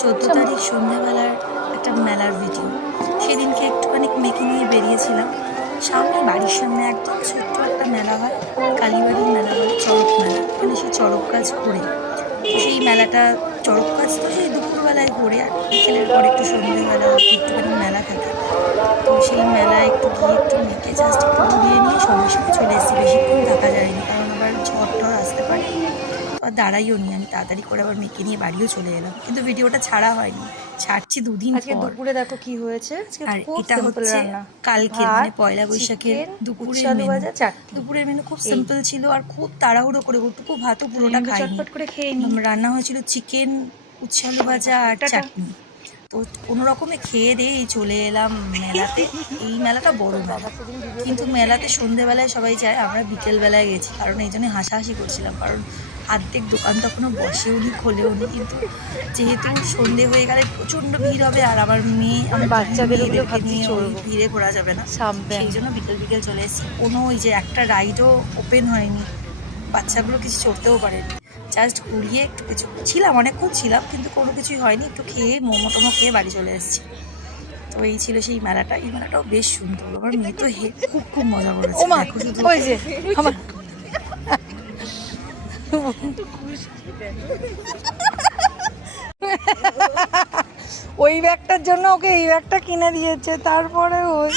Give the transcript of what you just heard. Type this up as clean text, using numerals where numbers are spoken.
14 তারিখ সন্ধ্যাবেলার একটা মেলার ভিডিও। সেদিনকে একটুখানি মেয়েকে নিয়ে বেরিয়েছিলাম। সামনে বাড়ির সামনে একদম ছোট্ট একটা মেলা হয়, কালীবাড়ির মেলা বলে, চড়ক মেলা। ওখানে সেই চড়ক গাছ ঘোরে। তো সেই মেলাটা, চড়ক গাছ তো সেই দুপুরবেলায় ঘোরে, আর বিকেলের পর একটু সন্ধ্যেবেলা অবধি একটুখানি মেলা থাকে। তো সেই মেলায় একটু গিয়ে একটু মেয়েকে জাস্ট একটু ঘুরিয়ে নিয়ে সঙ্গে সঙ্গে চলে এসেছি। বেশিক্ষণ থাকা যায়নি, কারণ আবার ঝড় টড় আসতে পারে। তো আর দাঁড়াইও নি, আমি তাড়াতাড়ি করে আবার মেয়েকে নিয়ে বাড়িও চলে এলাম। কিন্তু ভিডিওটা ছাড়া হয়নি, ছাড়ছি 2 দিন আজকে পর। দুপুরে দেখো কি হয়েছে। আজকে আর খুব এটা সিম্পল হচ্ছে রান্না, কালকের মানে পয়লা বৈশাখের দুপুরের আলু মেনু। ভাজা, চাটনি। দুপুরের মেনু খুব এই সিম্পল ছিল, আর খুব তাড়াহুড়ো করে, ওটুকু ভাতও পুরোটা আমি খাইনি। চটপট করে খেয়ে নিই। রান্না হয়েছিল চিকেন, উচ্ছে আলু ভাজা আর টাটা। চাটনি। তো কোনো রকমে খেয়ে দিয়ে চলে এলাম মেলাতে। এই মেলাটা বড় মেলা, কিন্তু মেলাতে সন্ধেবেলায় সবাই যায়, আমরা বিকেলবেলায় গেছি। কারণ এই জন্যই হাসাহাসি করছিলাম, কারণ অর্ধেক দোকান তখনও বসেও নি, খোলেও নি। কিন্তু যেহেতু সন্ধে হয়ে গেলে প্রচণ্ড ভিড় হবে, আর আমার মেয়ে, আমার বাচ্চাদের ওগুলো মেয়েদেরকে ভাবছি নিয়ে ওই চড়বো, ভিড়ে ঘোরা যাবে না। সাবধান। সেই জন্য বিকেল বিকেল চলে এসেছি। কোনো ওই যে একটা রাইডও ওপেন হয়নি, বাচ্চাগুলো কিছু চড়তেও পারেনি। জাস্ট ঘুরিয়ে একটু কিছু ছিলাম, অনেকক্ষণ ছিলাম, কিন্তু কোনো কিছুই হয়নি। একটু খেয়ে মোমো টোমো খেয়ে বাড়ি চলে এসেছি। তো এই ছিল সেই মেলাটা। এই মেলাটাও বেশ সুন্দর। আমার মেয়ে তো খুব খুব মজা করেছে। ওমা, দেখো শুধু। ওই যে আমার ওই ব্যাগটার জন্য ওকে এই ব্যাগটা কিনে দিয়েছে, তারপরে ওই